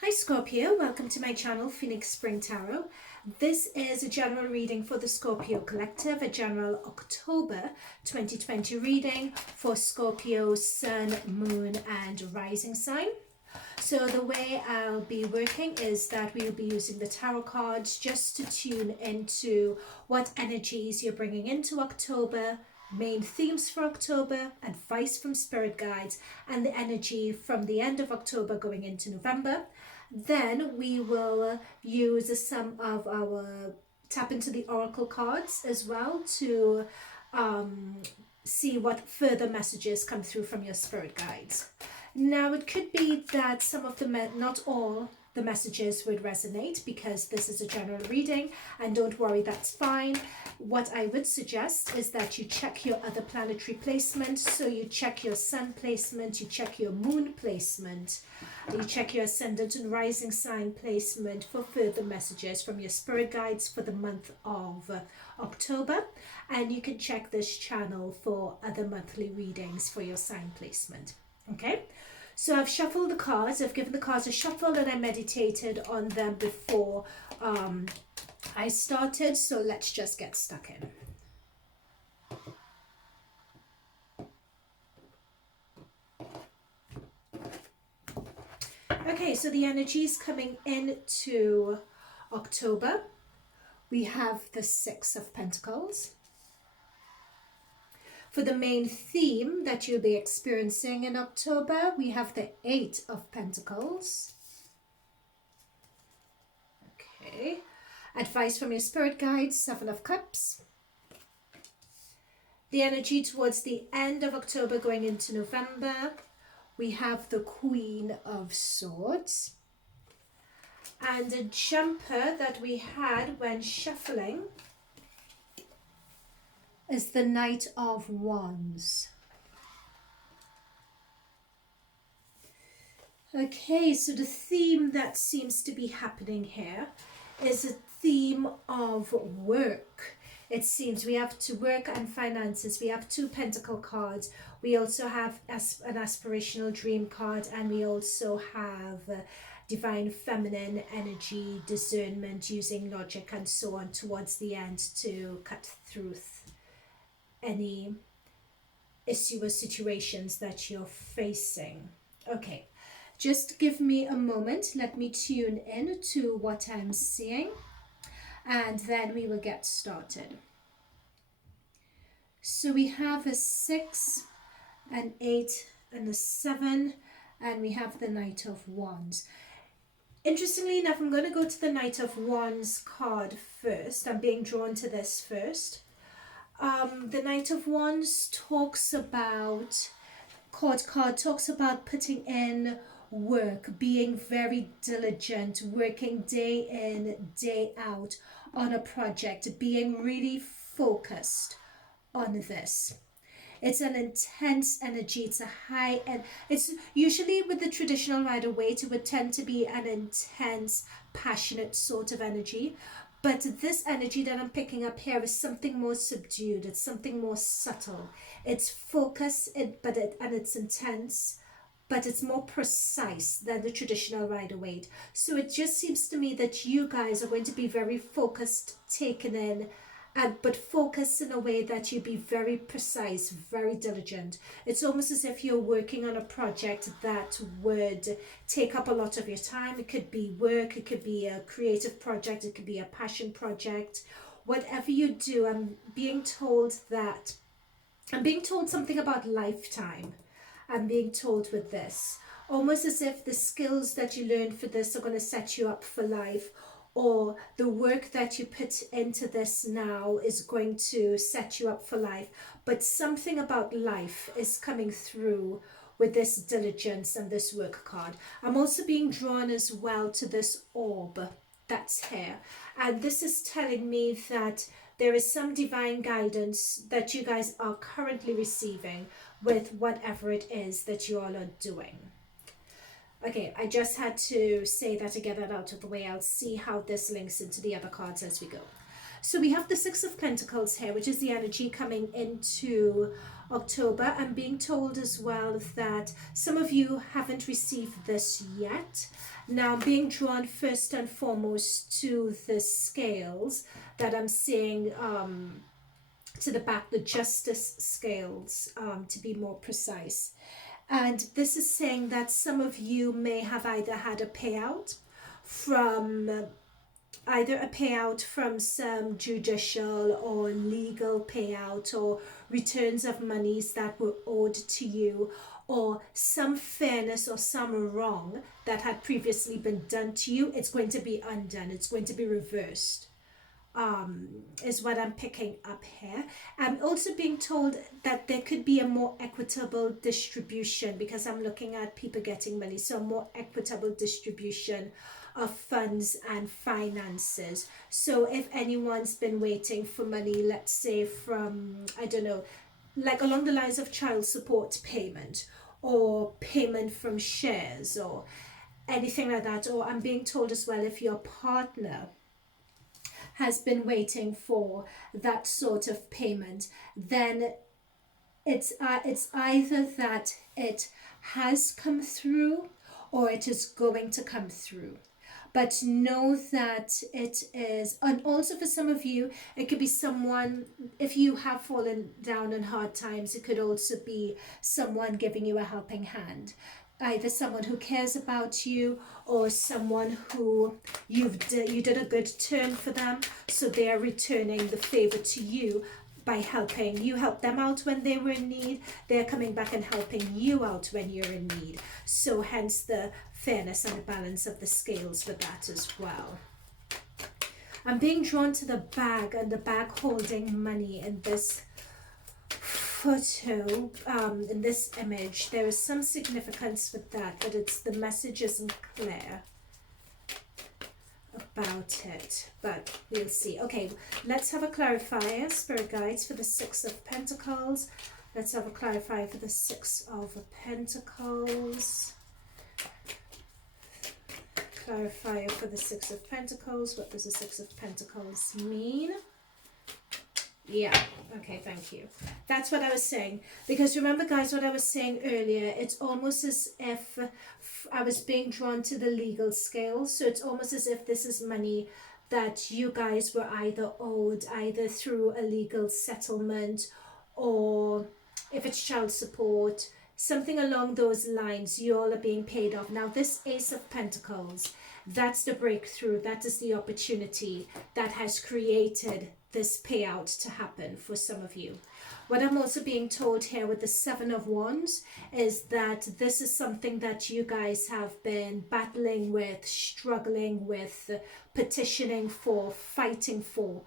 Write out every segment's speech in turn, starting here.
Hi Scorpio, welcome to my channel Phoenix Spring Tarot. This is a general reading for the Scorpio Collective, a general October 2020 reading for Scorpio Sun, Moon and Rising sign. So the way I'll be working is that we'll be using the tarot cards just to tune into what energies you're bringing into October, main themes for October, advice from spirit guides, and the energy from the end of October going into November. Then we will use some of our tap into the oracle cards as well to see what further messages come through from your spirit guides. Now, it could be that some of the, not all the messages would resonate because this is a general reading, and don't worry, that's fine. What I would suggest is that you check your other planetary placement. So you check your sun placement, you check your moon placement, you check your ascendant and rising sign placement for further messages from your spirit guides for the month of October. And you can check this channel for other monthly readings for your sign placement. Okay, so I've shuffled the cards, I've given the cards a shuffle, and I meditated on them before I started. So let's just get stuck in. Okay, so the energy is coming into October. We have the Six of Pentacles. For the main theme that you'll be experiencing in October, we have the Eight of Pentacles. Okay. Advice from your spirit guides, Seven of Cups. The energy towards the end of October going into November, we have the Queen of Swords. And a jumper that we had when shuffling is the Knight of Wands. Okay, so the theme that seems to be happening here is a theme of work. It seems we have to work and finances. We have two pentacle cards. We also have an aspirational dream card, and we also have divine feminine energy, discernment, using logic and so on towards the end to cut through any issue or situations that you're facing. Okay, just give me a moment. Let me tune in to what I'm seeing, and then we will get started. So we have a 6, an 8, and a 7, and we have the Knight of Wands. Interestingly enough, I'm going to go to the Knight of Wands card first. I'm being drawn to this first. The Knight of Wands talks about, card talks about putting in work, being very diligent, working day in, day out on a project, being really focused on this. It's an intense energy. It's a high, and it's usually with the traditional Rider-Waite, it would tend to be an intense, passionate sort of energy. But this energy that I'm picking up here is something more subdued. It's something more subtle. It's focused, and it's intense, but it's more precise than the traditional Rider-Waite. So it just seems to me that you guys are going to be very focused, taken in, but focus in a way that you be very precise, very diligent. It's almost as if you're working on a project that would take up a lot of your time. It could be work, it could be a creative project, it could be a passion project. Whatever you do, I'm being told something about lifetime. I'm being told with this, almost as if the skills that you learn for this are going to set you up for life, or the work that you put into this now is going to set you up for life. But something about life is coming through with this diligence and this work card. I'm also being drawn as well to this orb that's here. And this is telling me that there is some divine guidance that you guys are currently receiving with whatever it is that you all are doing. Okay, I just had to say that to get that out of the way. I'll see how this links into the other cards as we go. So we have the Six of Pentacles here, which is the energy coming into October. I'm being told as well that some of you haven't received this yet. Now I'm being drawn first and foremost to the scales that I'm seeing to the back, the Justice scales, to be more precise. And this is saying that some of you may have either had a payout from some judicial or legal payout, or returns of monies that were owed to you, or some fairness or some wrong that had previously been done to you. It's going to be undone. It's going to be reversed. Is what I'm picking up here. I'm also being told that there could be a more equitable distribution, because I'm looking at people getting money, so a more equitable distribution of funds and finances. So if anyone's been waiting for money, let's say from, I don't know, like along the lines of child support payment or payment from shares or anything like that, or I'm being told as well, if your partner has been waiting for that sort of payment, then it's either that it has come through or it is going to come through. But know that it is, and also for some of you, it could be someone, if you have fallen down in hard times, it could also be someone giving you a helping hand. Either someone who cares about you, or someone who you did a good turn for them, so they are returning the favor to you by helping you. Help them out when they were in need, they're coming back and helping you out when you're in need. So hence the fairness and the balance of the scales with that as well. I'm being drawn to the bag, and the bag holding money in this photo, in this image. There is some significance with that, but the message isn't clear about it, but we'll see. Okay, let's have a clarifier, spirit guides, for the Six of Pentacles. Let's have a clarifier for the Six of Pentacles. Clarifier for the Six of Pentacles. What does the Six of Pentacles mean? Yeah, okay, thank you. That's what I was saying. Because remember, guys, what I was saying earlier, it's almost as if I was being drawn to the legal scale. So it's almost as if this is money that you guys were either owed, either through a legal settlement, or if it's child support, something along those lines, you all are being paid off. Now, this Ace of Pentacles, that's the breakthrough. That is the opportunity that has created this payout to happen for some of you. What I'm also being told here with the Seven of Wands is that this is something that you guys have been battling with, struggling with, petitioning for, fighting for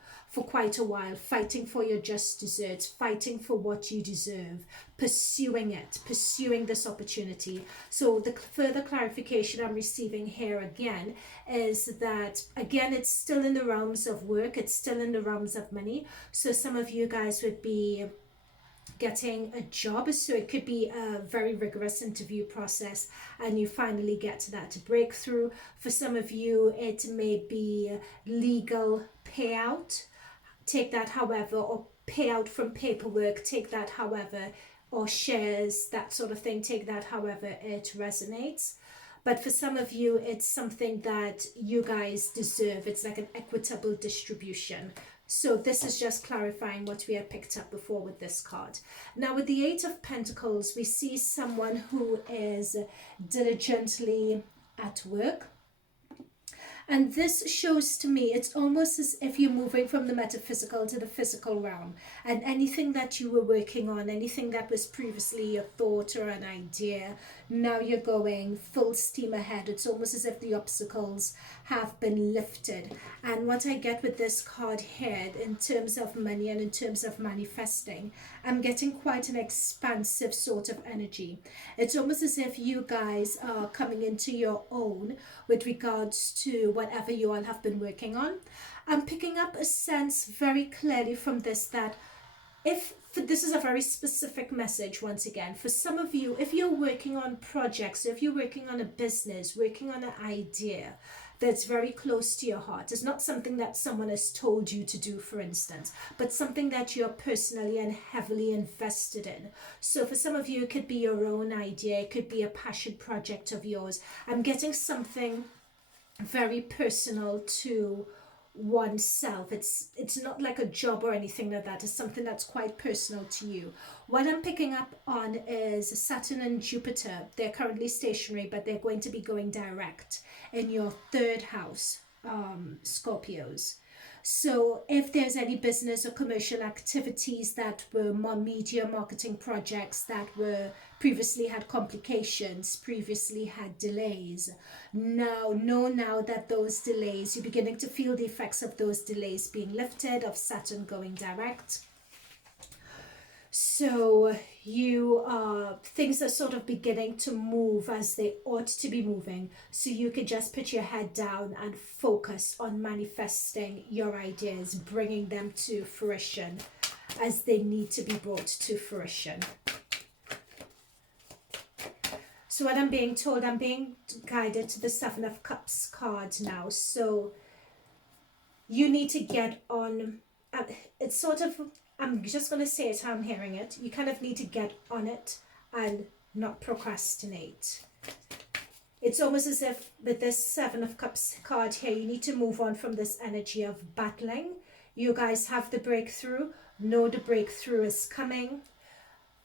quite a while, fighting for your just desserts, fighting for what you deserve, pursuing it, pursuing this opportunity. So the further clarification I'm receiving here again is that, again, it's still in the realms of work, it's still in the realms of money. So some of you guys would be getting a job, so it could be a very rigorous interview process and you finally get to that breakthrough. For some of you, it may be legal payout, take that however, or payout from paperwork, take that however, or shares, that sort of thing, take that however it resonates. But for some of you, it's something that you guys deserve. It's like an equitable distribution. So this is just clarifying what we had picked up before with this card. Now with the Eight of Pentacles, we see someone who is diligently at work. And this shows to me, it's almost as if you're moving from the metaphysical to the physical realm. And anything that you were working on, anything that was previously a thought or an idea, now you're going full steam ahead. It's almost as if the obstacles have been lifted. And what I get with this card here, in terms of money and in terms of manifesting, I'm getting quite an expansive sort of energy. It's almost as if you guys are coming into your own with regards to whatever you all have been working on. I'm picking up a sense very clearly from this that this is a very specific message once again. For some of you, if you're working on projects, if you're working on a business, working on an idea, that's very close to your heart. It's not something that someone has told you to do, for instance, but something that you're personally and heavily invested in. So for some of you, it could be your own idea. It could be a passion project of yours. I'm getting something very personal to oneself. It's not like a job or anything like that. It's something that's quite personal to you. What I'm picking up on is Saturn and Jupiter. They're currently stationary, but they're going to be going direct in your third house, Scorpios. So if there's any business or commercial activities that were more media marketing projects that were previously had complications, previously had delays, now that those delays, you're beginning to feel the effects of those delays being lifted, of Saturn going direct. So things are sort of beginning to move as they ought to be moving. So you could just put your head down and focus on manifesting your ideas, bringing them to fruition as they need to be brought to fruition. So what I'm being told, I'm being guided to the Seven of Cups card now. So you need to get on, it's sort of, I'm just going to say it how I'm hearing it. You kind of need to get on it and not procrastinate. It's almost as if with this Seven of Cups card here, you need to move on from this energy of battling. You guys have the breakthrough. Know the breakthrough is coming.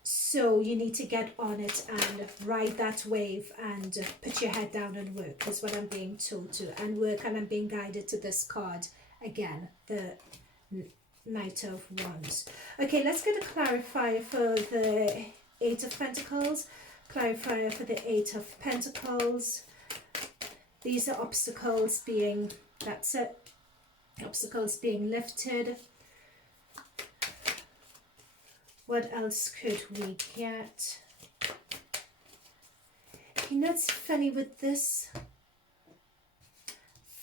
So you need to get on it and ride that wave and put your head down and work is what I'm being told to. And work, and I'm being guided to this card again, the Knight of Wands. Okay, let's get a clarifier for the Eight of Pentacles. Clarifier for the Eight of Pentacles. These are obstacles being, that's it. Obstacles being lifted. What else could we get? You know, it's funny with this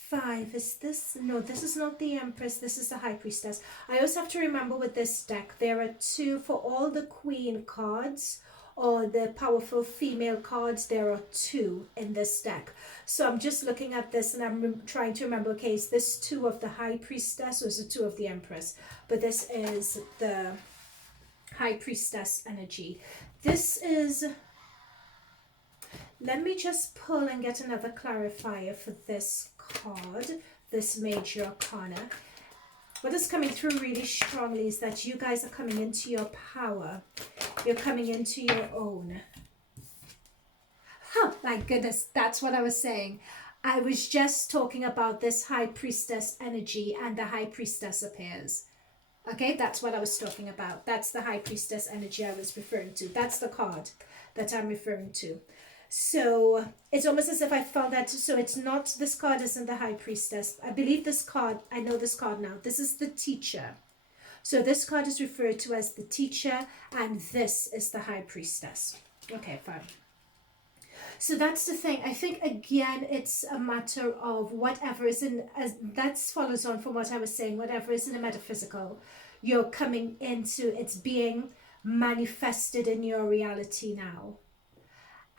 five, is this, no, this is not the Empress, this is the High Priestess. I also have to remember with this deck, there are two, for all the Queen cards or the powerful female cards, there are two in this deck. So I'm just looking at this and I'm trying to remember, okay, is this two of the High Priestess or is it two of the Empress? But this is the High Priestess energy. This is, let me just pull and get another clarifier for this card, this Major Arcana. What is coming through really strongly is that you guys are coming into your power. You're coming into your own. Oh my goodness, that's what I was saying. I was just talking about this High Priestess energy and the High Priestess appears. Okay, that's what I was talking about. That's the High Priestess energy I was referring to. That's the card that I'm referring to. So it's almost as if I felt that, so it's not, this card isn't the High Priestess. I believe this card, I know this card now. This is the Teacher. So this card is referred to as the Teacher and this is the High Priestess. Okay, fine. So that's the thing. I think, again, it's a matter of whatever is in, as that follows on from what I was saying, whatever is in the metaphysical, you're coming into, it's being manifested in your reality now.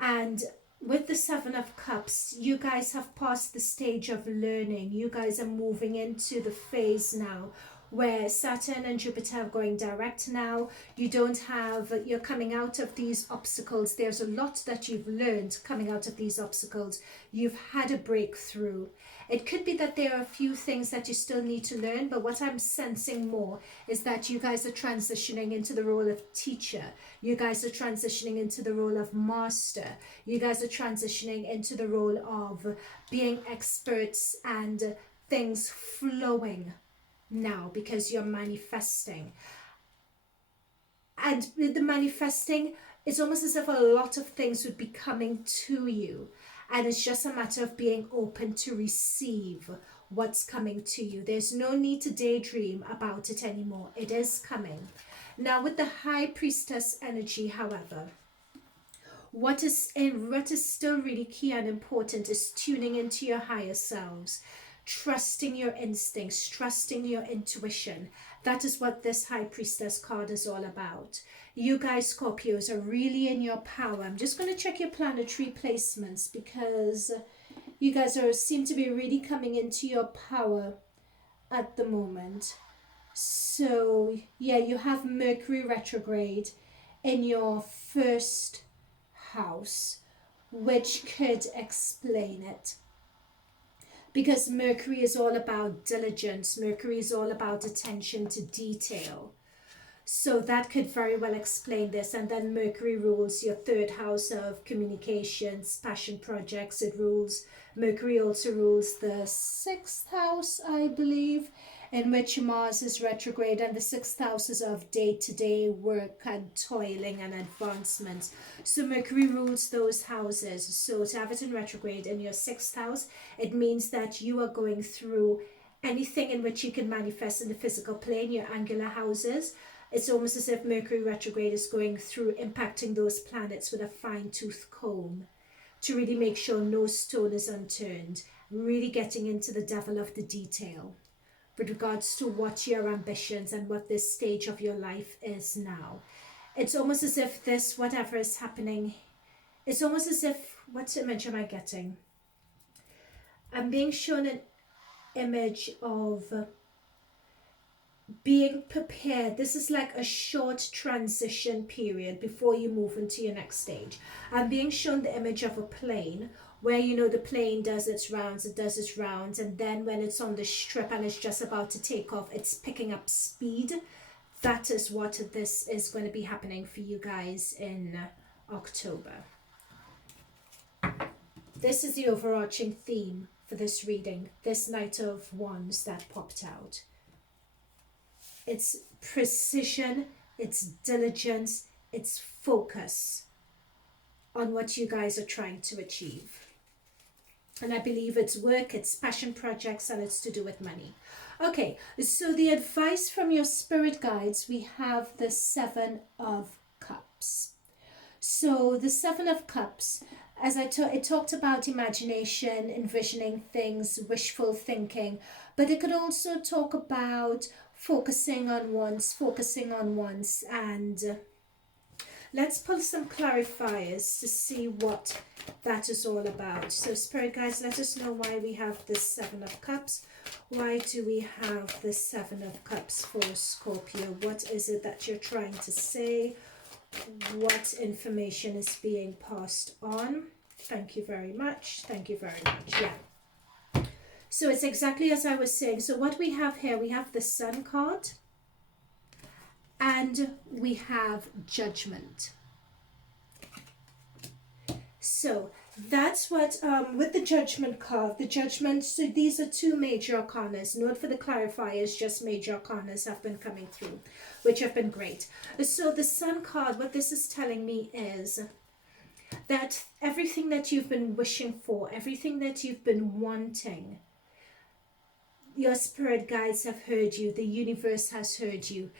And with the Seven of Cups, you guys have passed the stage of learning. You guys are moving into the phase now where Saturn and Jupiter are going direct now. You don't have, you're coming out of these obstacles. There's a lot that you've learned coming out of these obstacles. You've had a breakthrough. It could be that there are a few things that you still need to learn, but what I'm sensing more is that you guys are transitioning into the role of teacher. You guys are transitioning into the role of master. You guys are transitioning into the role of being experts and things flowing now because you're manifesting. And with the manifesting, it's almost as if a lot of things would be coming to you. And it's just a matter of being open to receive what's coming to you. There's no need to daydream about it anymore. It is coming. Now with the High Priestess energy, however, what is still really key and important is tuning into your higher selves, trusting your instincts, trusting your intuition. That is what this High Priestess card is all about. You guys, Scorpios, are really in your power. I'm just going to check your planetary placements because You guys seem to be really coming into your power at the moment. So yeah, you have Mercury retrograde in your first house, which could explain it. Because Mercury is all about diligence, Mercury is all about attention to detail. So that could very well explain this. And then Mercury rules your third house of communications, passion projects. Mercury also rules the sixth house, I believe, in which Mars is retrograde. And the sixth house is of day-to-day work and toiling and advancement. So Mercury rules those houses. So to have it in retrograde in your sixth house, it means that you are going through anything in which you can manifest in the physical plane, your angular houses. It's almost as if Mercury retrograde is going through, impacting those planets with a fine-tooth comb to really make sure no stone is unturned, really getting into the devil of the detail with regards to what your ambitions and what this stage of your life is now. It's almost as if this, whatever is happening, it's almost as if, what image am I getting? I'm being shown an image of being prepared. This is like a short transition period before you move into your next stage. I'm being shown the image of a plane where, you know, the plane does its rounds, and then when it's on the strip and it's just about to take off, it's picking up speed. That is what this is going to be happening for you guys in October. This is the overarching theme for this reading, this Knight of Wands that popped out. It's precision, it's diligence, it's focus on what you guys are trying to achieve. And I believe it's work, it's passion projects, and it's to do with money. Okay, so the advice from your spirit guides, we have the Seven of Cups. So the Seven of Cups, as it talked about imagination, envisioning things, wishful thinking, but it could also talk about focusing on once, and let's pull some clarifiers to see what that is all about. So spirit guides, let us know why we have the Seven of Cups. Why do we have the Seven of Cups for Scorpio? What is it that you're trying to say? What information is being passed on? Thank you very much. Thank you very much. Yeah. So it's exactly as I was saying. So what we have here, we have the Sun card and we have Judgment. So that's what, with the Judgment card, so these are two major arcanas. Note for the clarifiers, just major arcanas have been coming through, which have been great. So the Sun card, what this is telling me is that everything that you've been wishing for, everything that you've been wanting, your spirit guides have heard you, the universe has heard you,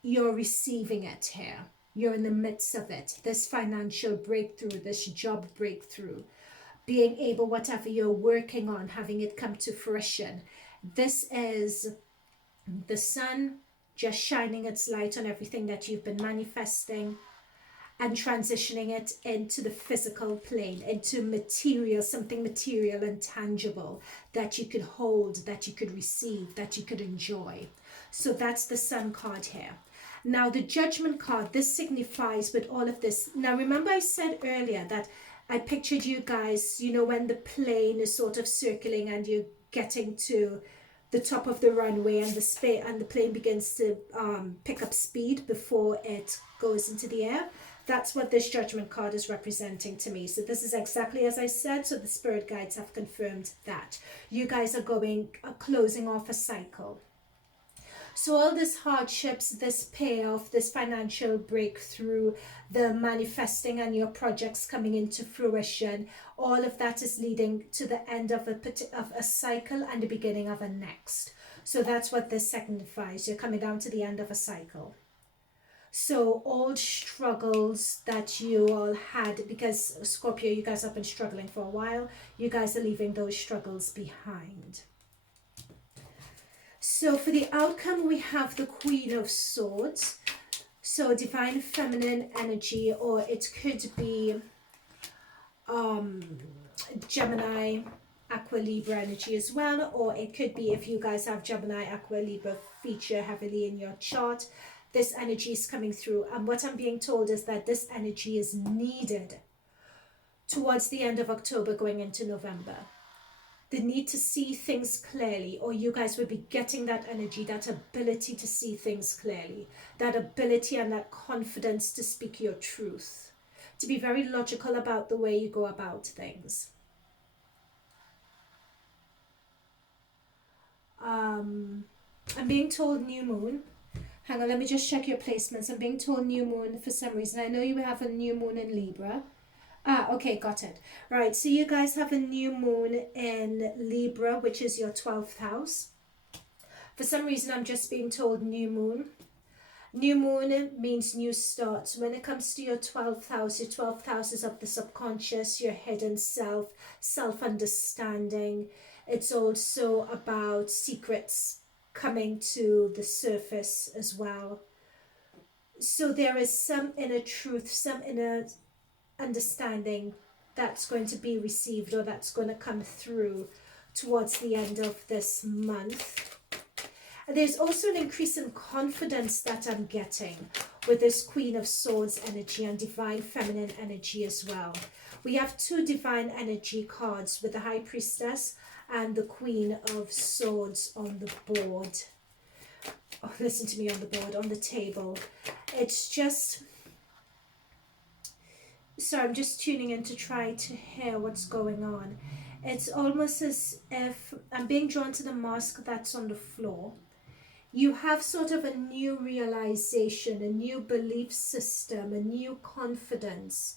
you're receiving it here. You're in the midst of it, this financial breakthrough, this job breakthrough, being able, whatever you're working on, having it come to fruition. This is the sun just shining its light on everything that you've been manifesting and transitioning it into the physical plane, into material, something material and tangible that you could hold, that you could receive, that you could enjoy. So that's the Sun card here. Now the Judgment card, this signifies with all of this. Now remember I said earlier that I pictured you guys, you know, when the plane is sort of circling and you're getting to the top of the runway and the plane begins to pick up speed before it goes into the air. That's what this Judgment card is representing to me. So this is exactly as I said. So the spirit guides have confirmed that. You guys are closing off a cycle. So all this hardships, this payoff, this financial breakthrough, the manifesting and your projects coming into fruition, all of that is leading to the end of a cycle and the beginning of a next. So that's what this signifies. You're coming down to the end of a cycle. So all struggles that you all had, because Scorpio, you guys have been struggling for a while, you guys are leaving those struggles behind. So for the outcome, we have the Queen of Swords. So divine feminine energy, or it could be Gemini, Aqua Libra energy as well, or it could be if you guys have Gemini Aqua Libra feature heavily in your chart, this energy is coming through. And what I'm being told is that this energy is needed towards the end of October going into November. The need to see things clearly, or you guys will be getting that energy, that ability to see things clearly, that ability and that confidence to speak your truth, to be very logical about the way you go about things. I'm being told new moon. Hang on, let me just check your placements. I'm being told new moon for some reason. I know you have a new moon in Libra. Okay, got it. Right, so you guys have a new moon in Libra, which is your 12th house. For some reason, I'm just being told new moon. New moon means new starts. When it comes to your 12th house, your 12th house is of the subconscious, your hidden self, self-understanding. It's also about secrets coming to the surface as well. So there is some inner truth, some inner understanding that's going to be received, or that's going to come through towards the end of this month. And there's also an increase in confidence that I'm getting with this Queen of Swords energy and Divine Feminine energy as well. We have two Divine Energy cards with the High Priestess and the Queen of Swords on the board. Oh, listen to me, on the board, on the table. It's just... So I'm just tuning in to try to hear what's going on. It's almost as if I'm being drawn to the mask that's on the floor. You have sort of a new realization, a new belief system, a new confidence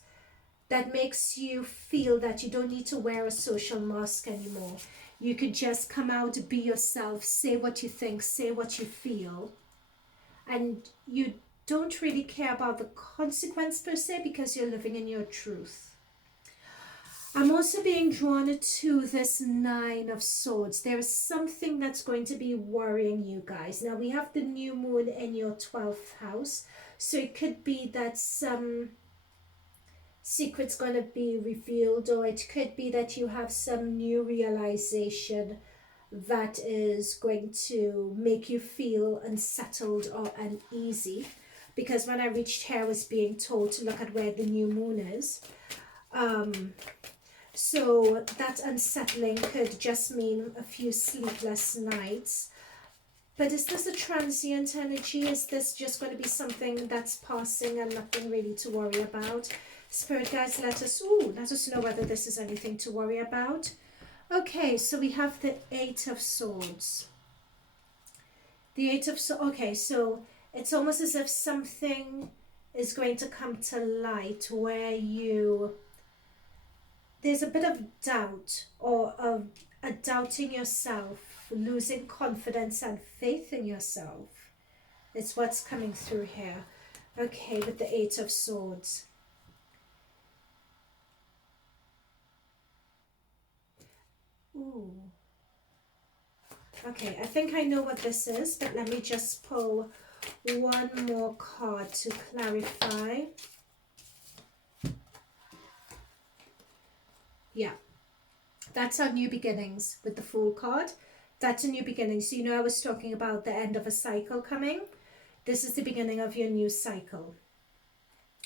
that makes you feel that you don't need to wear a social mask anymore. You could just come out, be yourself, say what you think, say what you feel, and you don't really care about the consequence per se, because you're living in your truth. I'm also being drawn to this Nine of Swords. There is something that's going to be worrying you guys. Now we have the new moon in your 12th house, so it could be that some secret's going to be revealed, or it could be that you have some new realization that is going to make you feel unsettled or uneasy. Because when I reached here, I was being told to look at where the new moon is. So that unsettling could just mean a few sleepless nights. But is this a transient energy? Is this just going to be something that's passing and nothing really to worry about? Spirit guides, let us know whether this is anything to worry about. Okay, so we have the Eight of Swords. The Eight of Swords. Okay, so it's almost as if something is going to come to light where there's a bit of doubt, or a doubting yourself, losing confidence and faith in yourself. It's what's coming through here. Okay, with the Eight of Swords. Ooh. Okay, I think I know what this is, but let me just pull one more card to clarify. Yeah, that's our new beginnings with the Fool card. That's a new beginning. So you know I was talking about the end of a cycle coming. This is the beginning of your new cycle.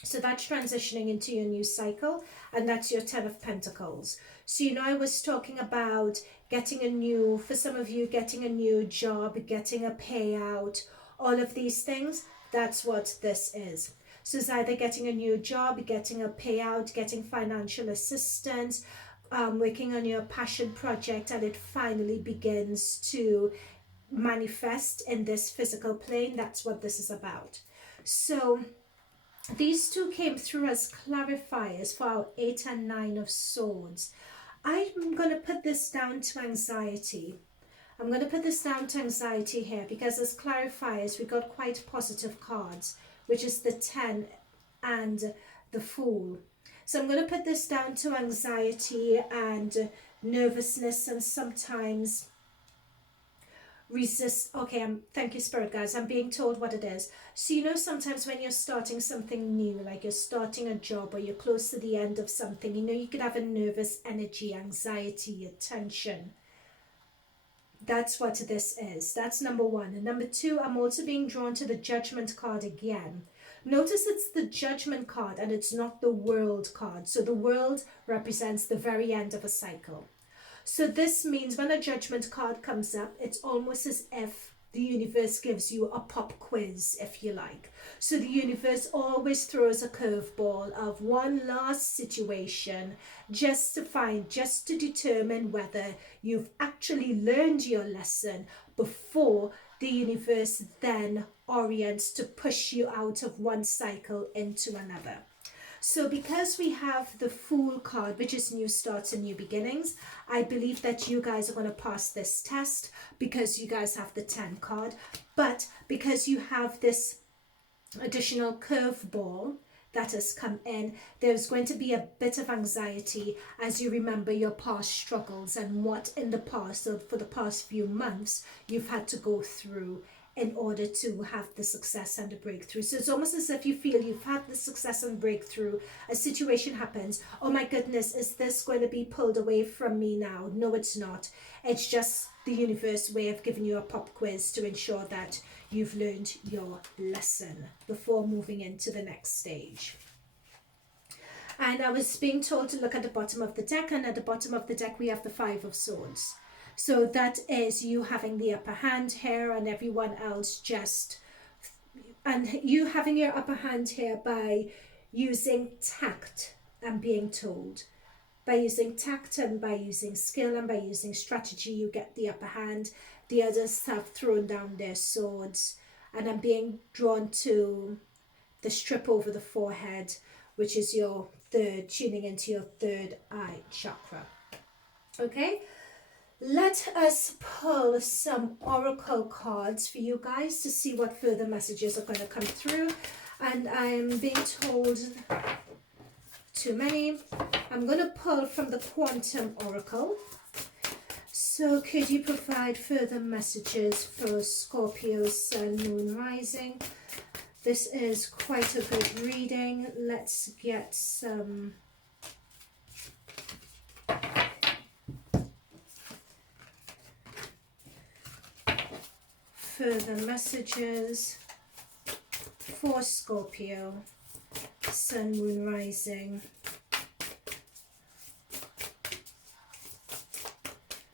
So that's transitioning into your new cycle, and that's your Ten of Pentacles. So you know I was talking about getting for some of you, getting a new job, getting a payout, all of these things. That's what this is. So it's either getting a new job, getting a payout, getting financial assistance, working on your passion project, and it finally begins to manifest in this physical plane. That's what this is about. So these two came through as clarifiers for our 8 and 9 of Swords. I'm going to put this down to anxiety. I'm going to put this down to anxiety here, because as clarifiers we got quite positive cards, which is the 10 and the Fool. So I'm going to put this down to anxiety and nervousness, and sometimes resist. Okay, thank you, Spirit guys. I'm being told what it is. So you know, sometimes when you're starting something new, like you're starting a job or you're close to the end of something, you know, you could have a nervous energy, anxiety, tension. That's what this is. That's number one. And number two, I'm also being drawn to the Judgment card again. Notice it's the Judgment card and it's not the World card. So the World represents the very end of a cycle. So this means when a Judgment card comes up, it's almost as if the universe gives you a pop quiz, if you like. So the universe always throws a curveball of one last situation just to determine whether you've actually learned your lesson before the universe then orients to push you out of one cycle into another. So because we have the Fool card, which is new starts and new beginnings, I believe that you guys are going to pass this test because you guys have the 10 card. But because you have this additional curveball that has come in, there's going to be a bit of anxiety as you remember your past struggles and what in the past, or for the past few months, you've had to go through in order to have the success and the breakthrough. So it's almost as if you feel you've had the success and breakthrough, a situation happens, oh my goodness, is this going to be pulled away from me now? No, it's not. It's just the universe way of giving you a pop quiz to ensure that you've learned your lesson before moving into the next stage. And I was being told to look at the bottom of the deck, and at the bottom of the deck we have the Five of Swords. So that is you having the upper hand here and everyone else and you having your upper hand here by using tact and being told. By using tact and by using skill and by using strategy, you get the upper hand. The others have thrown down their swords, and I'm being drawn to the strip over the forehead, which is your third, tuning into your third eye chakra. Okay? Let us pull some oracle cards for you guys to see what further messages are going to come through. And I'm being told too many. I'm going to pull from the Quantum Oracle. So could you provide further messages for Scorpio, Sun, Moon, Rising? This is quite a good reading. Let's get some further messages for Scorpio, Sun, Moon, Rising,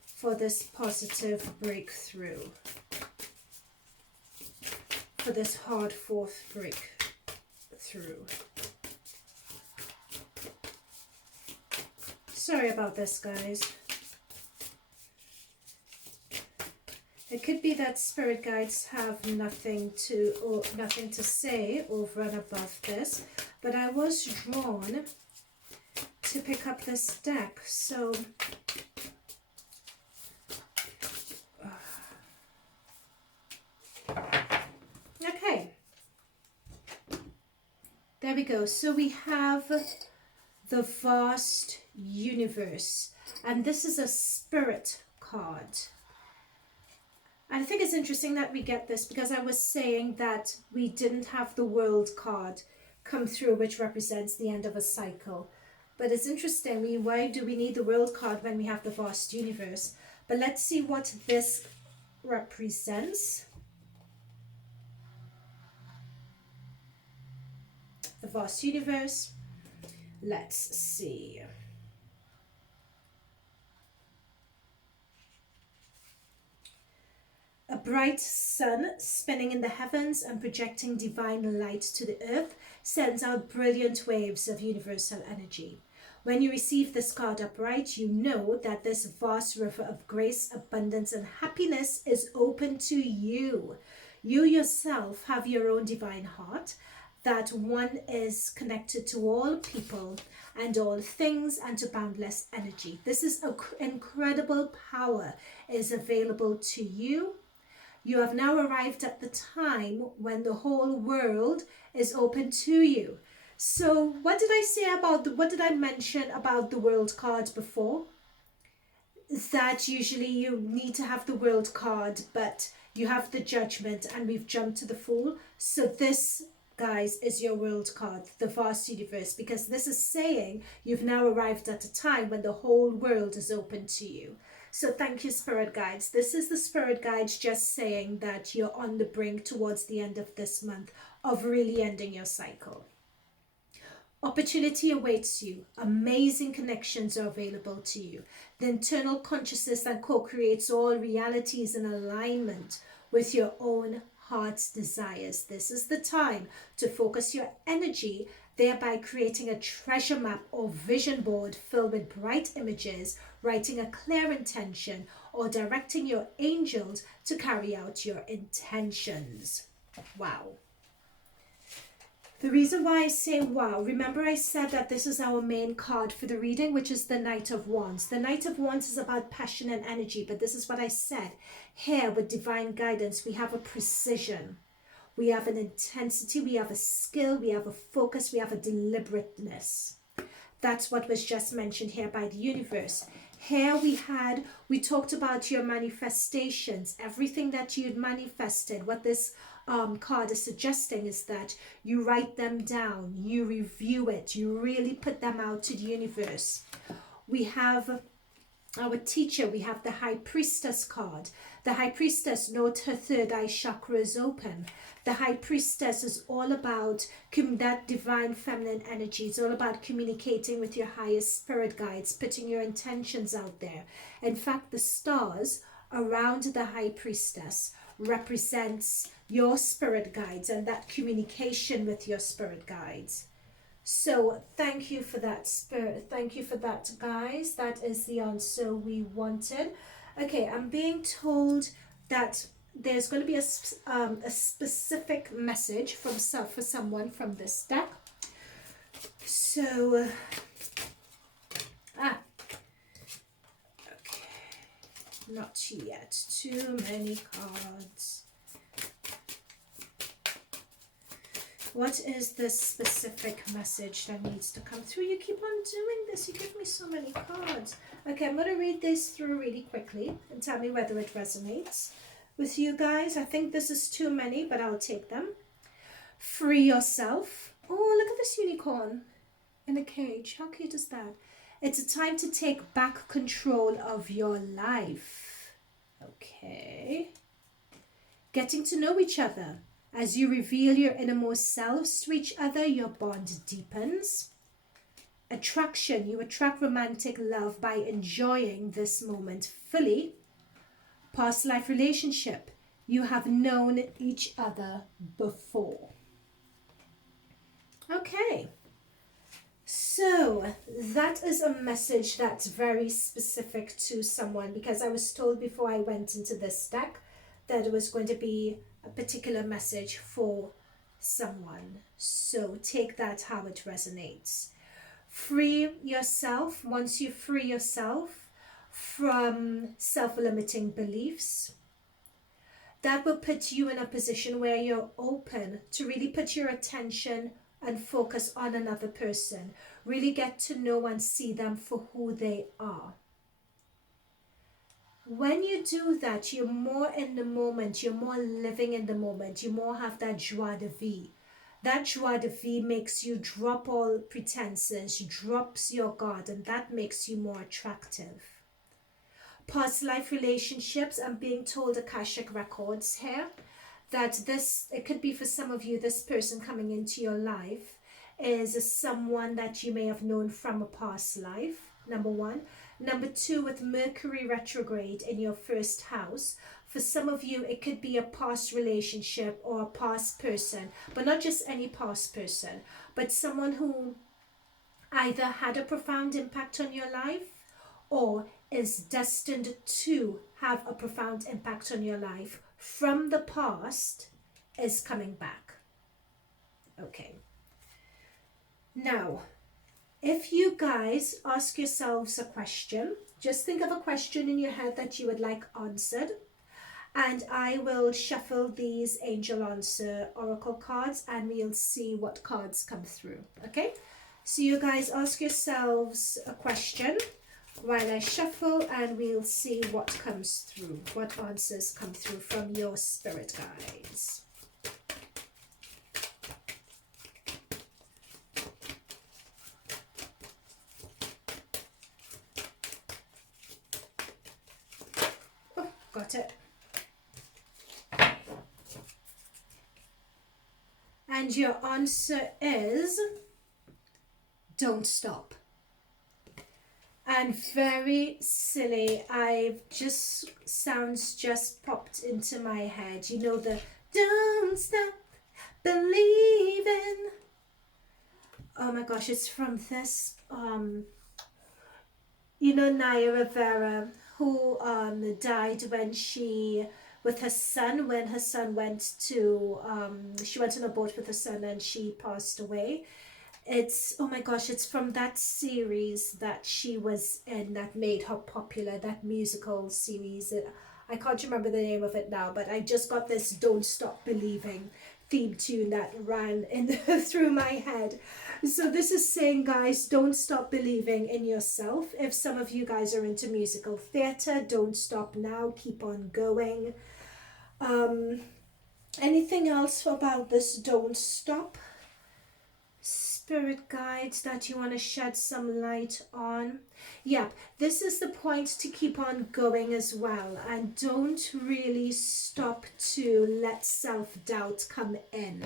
for this positive breakthrough, for this hard-fought breakthrough. Sorry about this, guys. It could be that spirit guides have nothing to say over and above this, but I was drawn to pick up this deck. So okay, there we go. So we have the vast universe, and this is a spirit card. And I think it's interesting that we get this because I was saying that we didn't have the World card come through, which represents the end of a cycle. But it's interesting, why do we need the World card when we have the vast universe? But let's see what this represents. The vast universe. Let's see. A bright sun spinning in the heavens and projecting divine light to the earth sends out brilliant waves of universal energy. When you receive this card upright, you know that this vast river of grace, abundance, and happiness is open to you. You yourself have your own divine heart, that one is connected to all people and all things and to boundless energy. This is an incredible power is available to you. You have now arrived at the time when the whole world is open to you. So what did I say about what did I mention about the World card before? that usually you need to have the World card, but you have the Judgment, and we've jumped to the Fool. So this, guys, is your World card, the vast universe, because this is saying you've now arrived at a time when the whole world is open to you. So thank you, Spirit Guides. This is the Spirit Guides just saying that you're on the brink towards the end of this month of really ending your cycle. Opportunity awaits you. Amazing connections are available to you. The internal consciousness that co-creates all realities in alignment with your own heart's desires. This is the time to focus your energy, thereby creating a treasure map or vision board filled with bright images, writing a clear intention, or directing your angels to carry out your intentions. Wow. The reason why I say wow, remember I said that this is our main card for the reading, which is the Knight of Wands. The Knight of Wands is about passion and energy, but this is what I said. Here with divine guidance, we have a precision. We have an intensity, we have a skill, we have a focus, we have a deliberateness. That's what was just mentioned here by the universe. Here we talked about your manifestations, everything that you'd manifested. What this card is suggesting is that you write them down, you review it, you really put them out to the universe. We have our teacher, we have the High Priestess card. The High Priestess, note her third eye chakra is open. The High Priestess is all about that divine feminine energy. It's all about communicating with your highest spirit guides, putting your intentions out there. In fact, the stars around the High Priestess represents your spirit guides and that communication with your spirit guides. So thank you for that, Spirit. Thank you for that, guys. That is the answer we wanted. Okay, I'm being told that there's going to be a specific message for someone from this deck. So, okay, not yet. Too many cards. What is the specific message that needs to come through? You keep on doing this. You give me so many cards. Okay, I'm going to read this through really quickly and tell me whether it resonates with you guys. I think this is too many, but I'll take them. Free yourself. Oh, look at this unicorn in a cage. How cute is that? It's a time to take back control of your life. Okay. Getting to know each other. As you reveal your innermost selves to each other, your bond deepens. Attraction. You attract romantic love by enjoying this moment fully. Past life relationship. You have known each other before. Okay. So that is a message that's very specific to someone, because I was told before I went into this deck that it was going to be a particular message for someone. So take that how it resonates. Free yourself. Once you free yourself from self-limiting beliefs, that will put you in a position where you're open to really put your attention and focus on another person. Really get to know and see them for who they are. When you do that, you're more in the moment, you're more living in the moment, you more have that joie de vivre. That joie de vivre makes you drop all pretenses, drops your guard, and that makes you more attractive. Past life relationships, I'm being told Akashic records here, that this, it could be for some of you, this person coming into your life is someone that you may have known from a past life, number one. Number two, with Mercury retrograde in your first house, for some of you, it could be a past relationship or a past person, but not just any past person, but someone who either had a profound impact on your life or is destined to have a profound impact on your life from the past is coming back. Okay. Now, if you guys ask yourselves a question, just think of a question in your head that you would like answered, and I will shuffle these angel answer oracle cards and we'll see what cards come through. Okay, so you guys ask yourselves a question while I shuffle, and we'll see what comes through, what answers come through from your spirit guides. Oh, got it. And your answer is don't stop. And very silly, sounds just popped into my head. You know the don't stop believing. Oh my gosh, it's from this, you know, Naya Rivera, who died when with her son, when her son went to, she went on a boat with her son and she passed away. It's, oh my gosh, it's from that series that she was in that made her popular, that musical series. I can't remember the name of it now, but I just got this Don't Stop Believing theme tune that ran in through my head. So this is saying, guys, don't stop believing in yourself. If some of you guys are into musical theatre, don't stop now, keep on going. Anything else about this don't stop? Spirit guides that you want to shed some light on? Yep, this is the point to keep on going as well, and don't really stop to let self-doubt come in.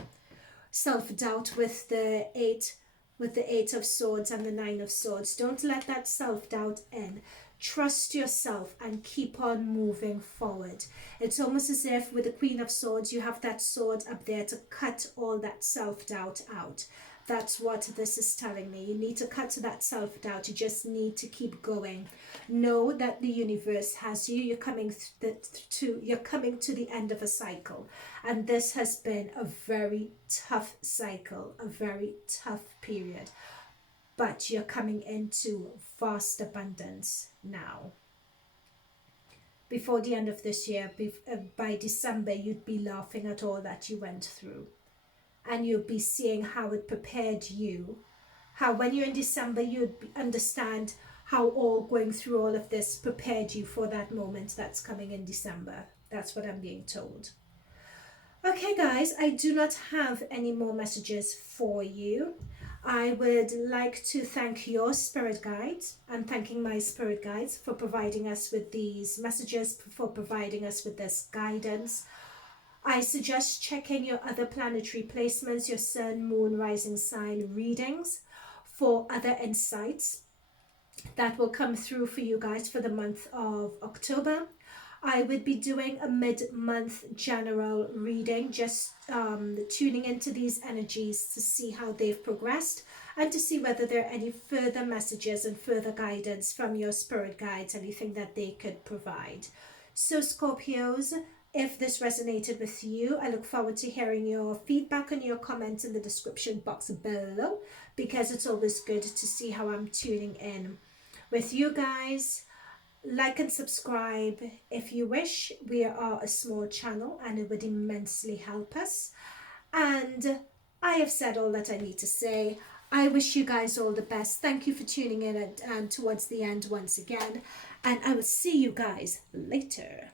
Self-doubt with the eight of swords and the 9 of swords. Don't let that self-doubt in. Trust yourself and keep on moving forward. It's almost as if with the Queen of Swords you have that sword up there to cut all that self-doubt out. That's what this is telling me. You need to cut that self-doubt. You just need to keep going. Know that the universe has you. You're coming to the end of a cycle. And this has been a very tough cycle, a very tough period. But you're coming into vast abundance now. Before the end of this year, by December, you'd be laughing at all that you went through. And you'll be seeing how it prepared you. How when you're in December, you'd understand how all going through all of this prepared you for that moment that's coming in December. That's what I'm being told. Okay, guys, I do not have any more messages for you. I would like to thank your spirit guides. I'm thanking my spirit guides for providing us with these messages, for providing us with this guidance. I suggest checking your other planetary placements, your sun, moon, rising sign readings for other insights that will come through for you guys for the month of October. I would be doing a mid-month general reading, just tuning into these energies to see how they've progressed and to see whether there are any further messages and further guidance from your spirit guides, anything that they could provide. So Scorpios, if this resonated with you, I look forward to hearing your feedback and your comments in the description box below, because it's always good to see how I'm tuning in with you guys. Like and subscribe if you wish. We are a small channel and it would immensely help us. And I have said all that I need to say. I wish you guys all the best. Thank you for tuning in and towards the end once again. And I will see you guys later.